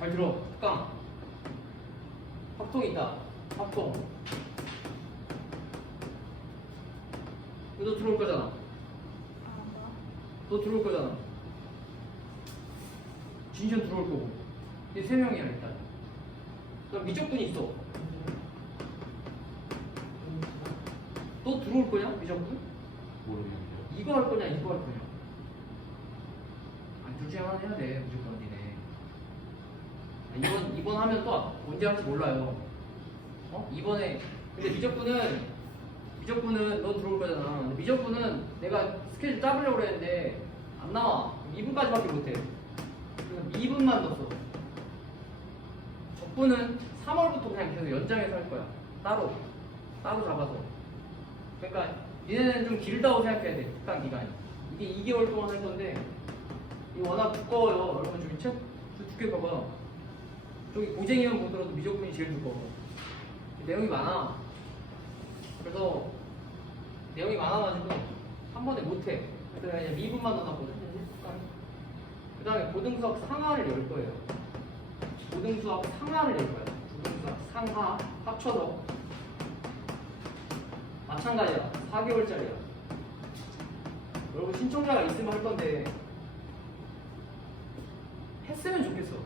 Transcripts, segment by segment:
잘 들어. 깡. 합통 있다. 합통. 너 들어올 거잖아. 아, 너 들어올 거잖아. 진션 들어올 거고. 이제 세 명이야 일단. 그럼 미적분이 있어. 너 들어올 거냐 미적분? 모르겠는데요. 이거 할 거냐 이거 할 거냐? 아니 둘 중에 하나 해야 돼 무조건 니네. 아, 이번 이번 하면 또 언제 할지 몰라요. 어? 이번에 근데 미적분은 미적분은 너 들어올 거잖아. 근데 미적분은 내가 스케줄 짜보려고 그랬는데 안 나와. 2분까지밖에 못해. 그래서 2분만 넣었어. 적분은 3월부터 그냥 계속 연장해서 할 거야. 따로 따로 잡아서. 그러니까 얘네는 좀 길다고 생각해야 돼. 특강 기간이. 이게 2개월 동안 할 건데 이거 워낙 두꺼워요. 여러분 좀 책, 좀 두께 봐봐. 저기 고쟁이만 보더라도 미적분이 제일 두꺼워. 내용이 많아. 그래서 내용이 많아가지고 한 번에 못해. 그래서 그냥 미분만 넣어놨거든. 그 다음에 고등수학 상하를 열 거예요. 고등수학 상하를 열 거야. 고등수학 상하 합쳐서 마찬가지야. 4개월짜리야. 여러분 신청자가 있으면 할 건데 했으면 좋겠어.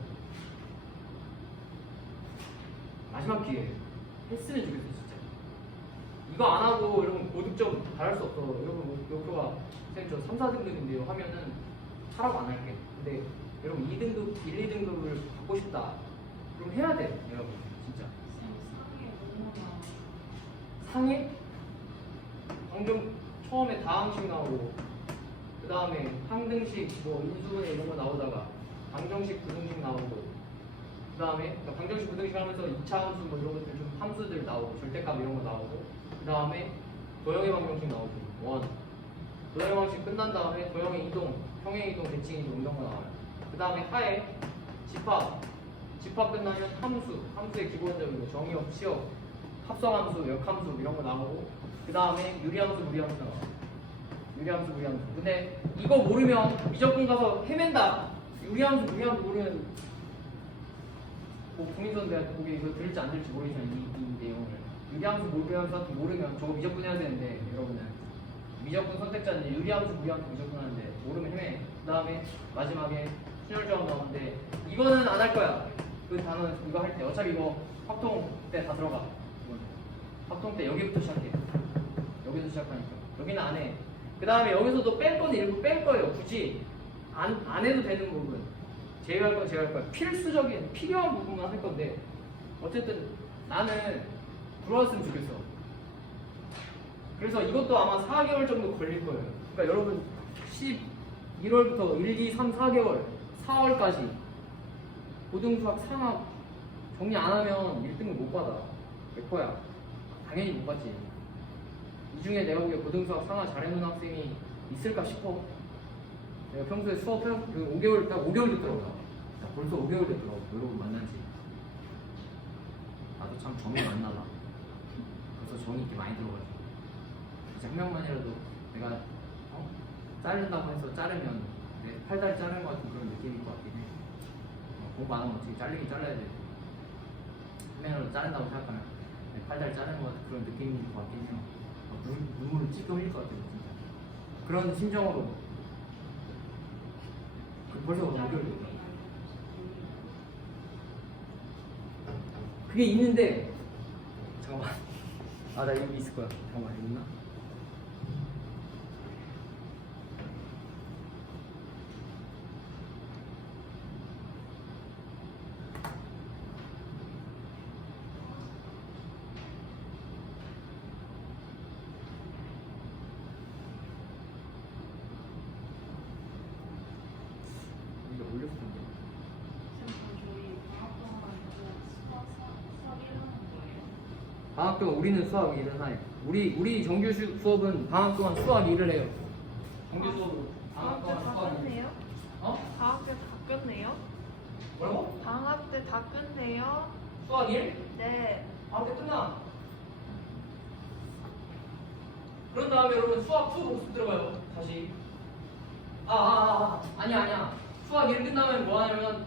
마지막 기회 했으면 좋겠어 진짜. 이거 안 하고 여러분 고득점 달할 수 없어. 여러분 목표가 선생님 저 3, 4등급인데요 하면은 하라고 안 할게. 근데 여러분 2등급, 1, 2등급을 받고 싶다. 그럼 해야 돼 여러분 진짜. 상해? 방금 처음에 다항식 나오고 그 다음에 항등식 뭐 인수분해 이런 거 나오다가 방정식 부등식 나오고 그 다음에 방정식 부등식 하면서 2차 함수 뭐 이런 것들 좀 함수들 나오고 절대값 이런 거 나오고 그 다음에 도형의 방정식 나오고 원 도형의 방정식 끝난 다음에 도형의 이동 평행 이동 대칭 이동 이런 거 나와요 그 다음에 하에 집합 집합 끝나면 함수 함수의 기본적인 거 정의역 시역 합성함수, 역함수 이런 거 나오고 그 다음에 유리함수, 무리함수 나와. 유리함수, 무리함수. 근데 이거 모르면 미적분 가서 헤맨다. 유리함수, 무리함수 모르면 뭐 국민선대한테 보기 이거 들을지 안 들을지 모르겠지만 이, 이 내용을 유리함수, 무리함수 모르면 저거 미적분 해야 되는데 여러분은 미적분 선택자는 유리함수, 무리함수 미적분 하는데 모르면 헤매. 그 다음에 마지막에 순열조합 나오는데 이거는 안 할 거야. 그 단어 이거 할 때 어차피 이거 합통 때다 들어가. 이거는. 합통 때 여기부터 시작해. 여기서 시작하니까. 여기는 안 해. 그 다음에 여기서도 뺄 거는 일부 뺄 거예요. 굳이 안, 안 해도 되는 부분. 제외할 건 제외할 거야. 필수적인 필요한 부분만 할 건데 어쨌든 나는 들어왔으면 좋겠어. 그래서 이것도 아마 4개월 정도 걸릴 거예요. 그러니까 여러분 11월부터 1, 2, 3, 4개월 4월까지 고등수학 상학 정리 안 하면 1등을 못 받아. 100%야. 당연히 못 받지. 이 중에 내가 보기에 고등수학 상하 잘해놓은 학생이 있을까 싶어. 내가 평소에 수업 해, 그 5개월, 딱 5개월 됐더라고. 나 벌써 5개월 됐더라고. 여러분 만난 지. 나도 참 정이 만나다. 벌써 정이 이렇게 많이 들어가지고. 진짜 한 명만이라도 내가, 어? 자른다고 해서 자르면 내 팔다리 자르는 것 같은 그런 느낌일 것 같긴 해. 어, 공부 안 하면 어떻게 잘리긴 잘라야 돼. 한 명이라도 자른다고 생각하면 내 팔다리 자르는 것 같은 그런 느낌일 것 같긴 해요. 어, 눈, 눈물을 흘릴 것 같아요, 진짜. 그런 심정으로 그 벌써 5개월 됐다. 그게 있는데 잠깐만 아 나 여기 있을 거야 잠깐만 여기 있나? 이거 올렸을 텐데 선생님 저희 방학 동안 이제 수학 수업 일하는 거예요? 방학 동안 우리는 수학 일을 하요 우리 우리 정규 수, 수업은 방학 동안 수학 일을 해요 정규 수업은 방학 방학 때 동안 다 수학 일 끝내요? 어? 방학 때 다 끝내요? 뭐라고? 방학 때 다 끝내요? 수학 일? 네. 방학 때 끝나 그런 다음에 여러분 수학 수 복습 들어가요 다시 아아아 아, 아, 아니야 아니야 수학 일 끝나면 뭐 하냐면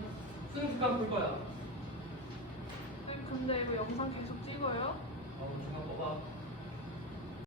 수능 특강 볼 거야. 네, 근데 이거 영상 계속 찍어요? 어, 중간 뽑아